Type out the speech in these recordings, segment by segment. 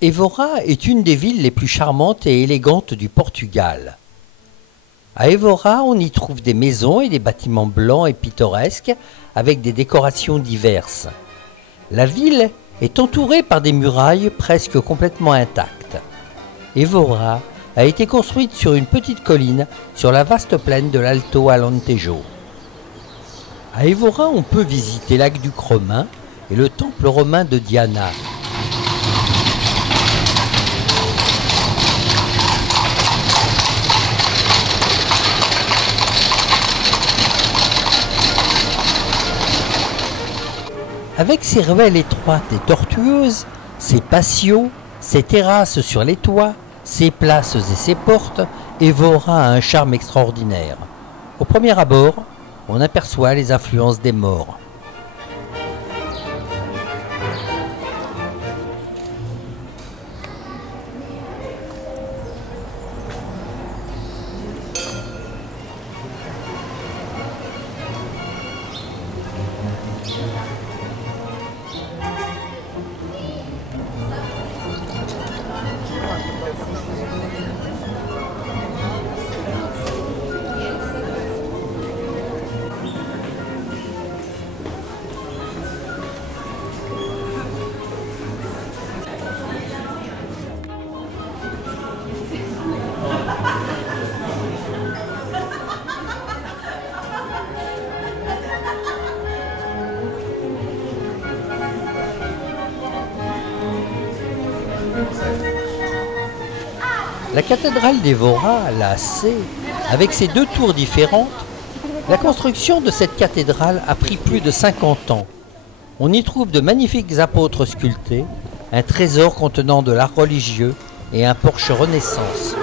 Évora est une des villes les plus charmantes et élégantes du Portugal. À Évora, on y trouve des maisons et des bâtiments blancs et pittoresques avec des décorations diverses. La ville est entourée par des murailles presque complètement intactes. Évora a été construite sur une petite colline sur la vaste plaine de l'Alto Alentejo. À Évora, on peut visiter l'aqueduc du Cremin et le temple romain de Diana. Avec ses ruelles étroites et tortueuses, ses patios, ses terrasses sur les toits, ses places et ses portes, Évora a un charme extraordinaire. Au premier abord, on aperçoit les influences des Maures. La cathédrale d'Évora, la C, avec ses deux tours différentes, la construction de cette cathédrale a pris plus de 50 ans. On y trouve de magnifiques apôtres sculptés, un trésor contenant de l'art religieux et un porche Renaissance.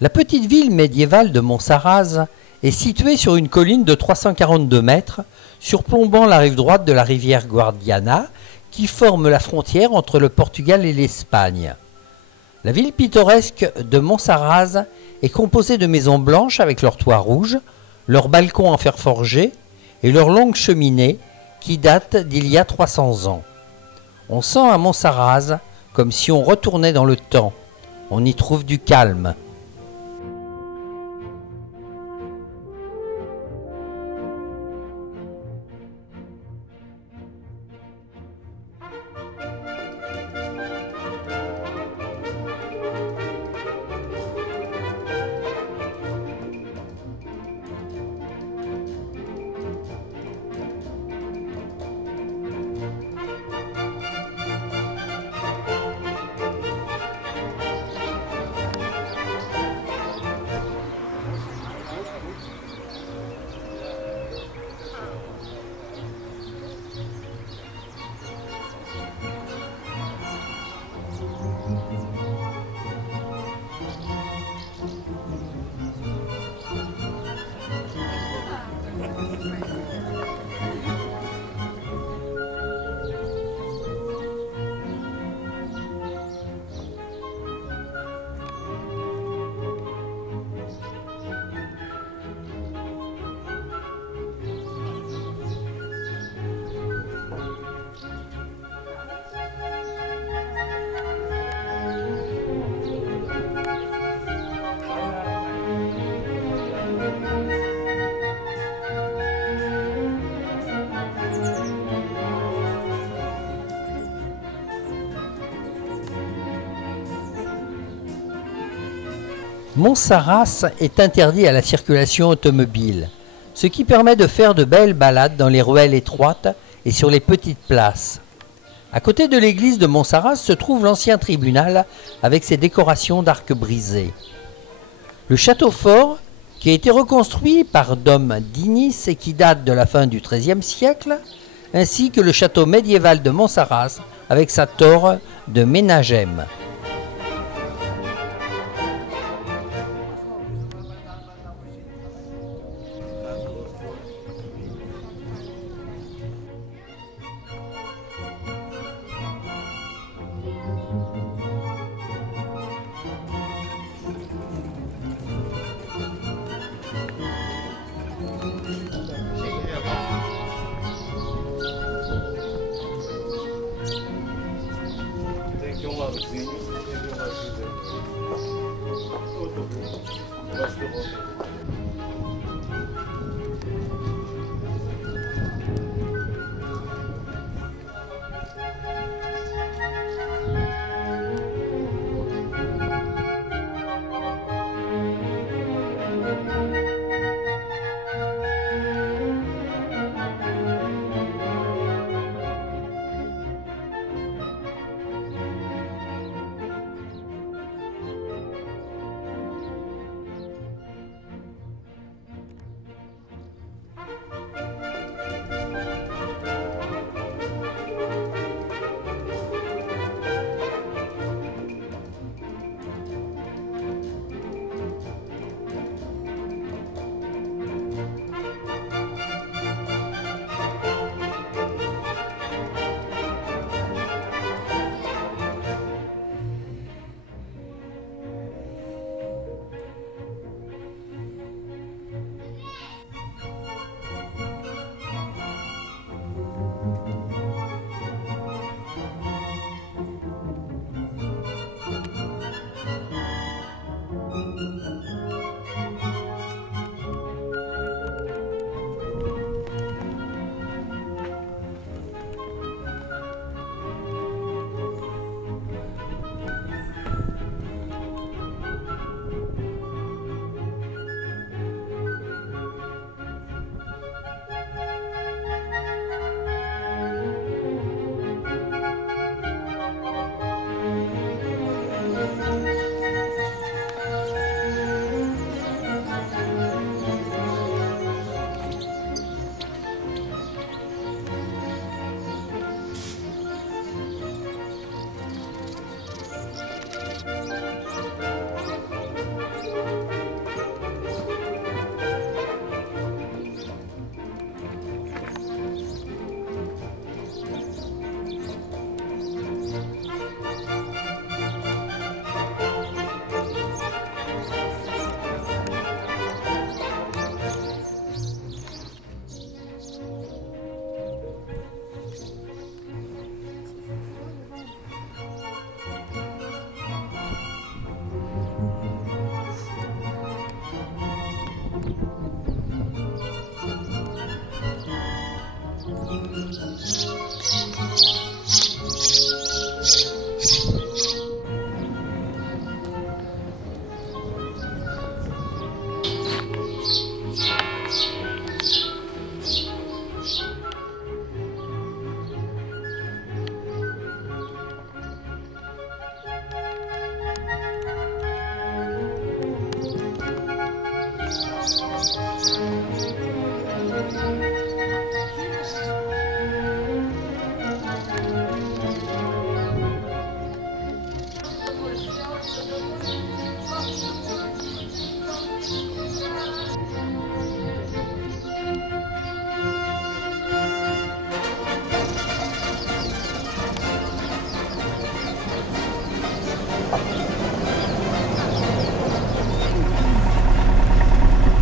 La petite ville médiévale de Monsaraz est située sur une colline de 342 mètres, surplombant la rive droite de la rivière Guadiana, qui forme la frontière entre le Portugal et l'Espagne. La ville pittoresque de Monsaraz est composée de maisons blanches avec leurs toits rouges, leurs balcons en fer forgé et leurs longues cheminées qui datent d'il y a 300 ans. On sent à Monsaraz comme si on retournait dans le temps. On y trouve du calme. Monsaraz est interdit à la circulation automobile, ce qui permet de faire de belles balades dans les ruelles étroites et sur les petites places. À côté de l'église de Monsaraz se trouve l'ancien tribunal avec ses décorations d'arcs brisés. Le château fort, qui a été reconstruit par Dom d'Inis et qui date de la fin du XIIIe siècle, ainsi que le château médiéval de Monsaraz avec sa tour de Ménagem.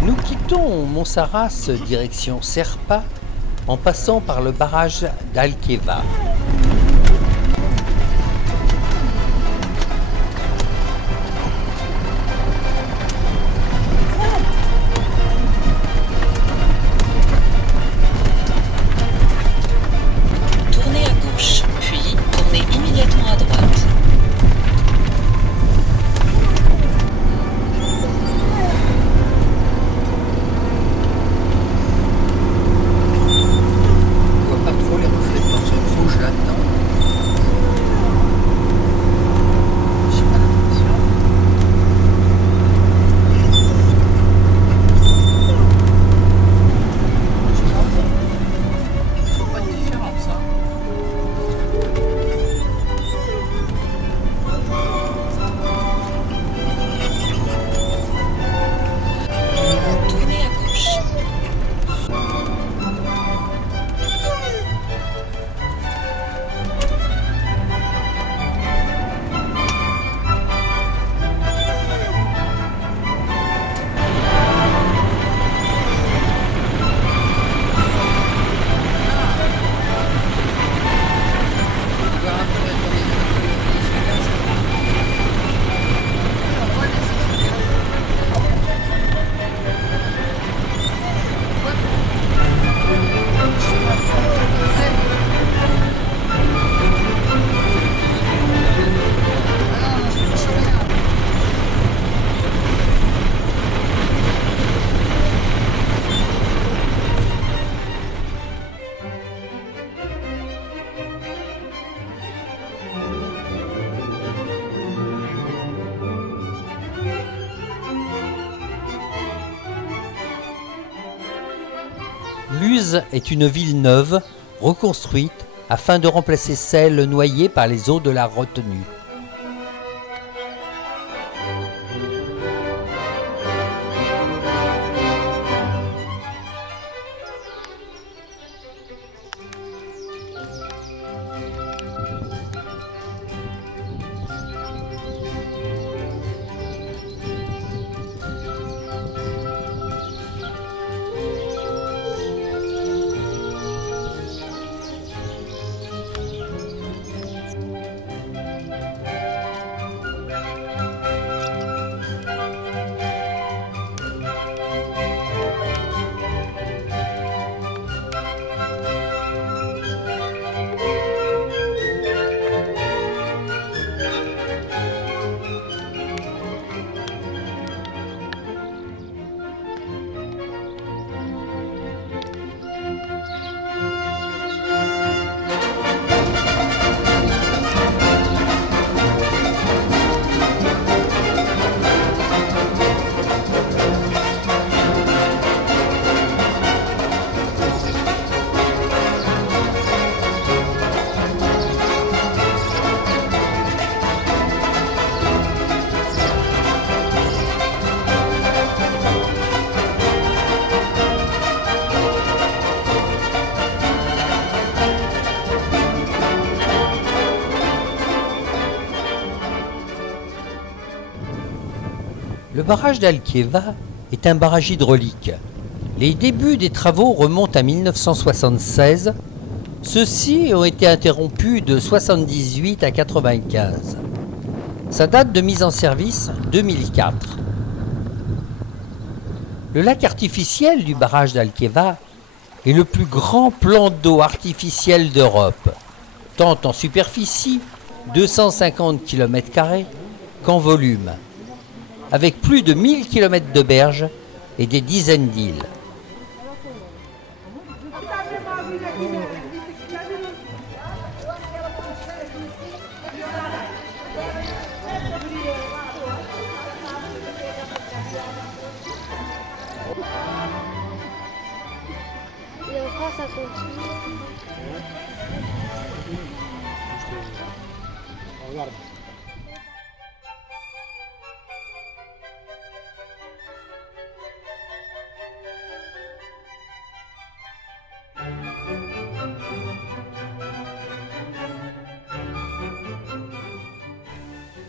Nous quittons Monsaraz direction Serpa en passant par le barrage d'Alqueva. Tournez à gauche, puis tournez immédiatement à droite. Luz est une ville neuve, reconstruite, afin de remplacer celle noyée par les eaux de la retenue. Le barrage d'Alqueva est un barrage hydraulique. Les débuts des travaux remontent à 1976. Ceux-ci ont été interrompus de 1978 à 1995. Sa date de mise en service, 2004. Le lac artificiel du barrage d'Alqueva est le plus grand plan d'eau artificiel d'Europe, tant en superficie, 250 km², qu'en volume, avec plus de 1000 km de berges et des dizaines d'îles. Et encore, ça continue.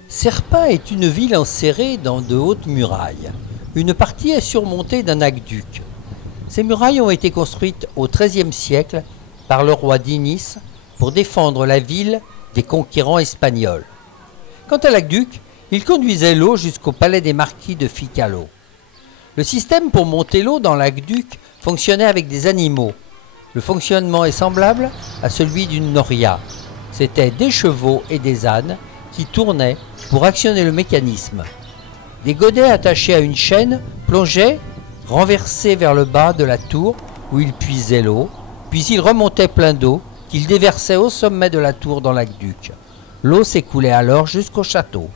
Serpin est une ville enserrée dans de hautes murailles. Une partie est surmontée d'un aqueduc. Ces murailles ont été construites au XIIIe siècle par le roi d'Inis pour défendre la ville des conquérants espagnols. Quant à l'aqueduc, il conduisait l'eau jusqu'au palais des marquis de Ficalo. Le système pour monter l'eau dans l'aqueduc fonctionnait avec des animaux. Le fonctionnement est semblable à celui d'une noria. C'étaient des chevaux et des ânes qui tournaient pour actionner le mécanisme. Des godets attachés à une chaîne plongeaient, renversés vers le bas de la tour où ils puisaient l'eau, puis ils remontaient plein d'eau qu'ils déversaient au sommet de la tour dans l'aqueduc. L'eau s'écoulait alors jusqu'au château.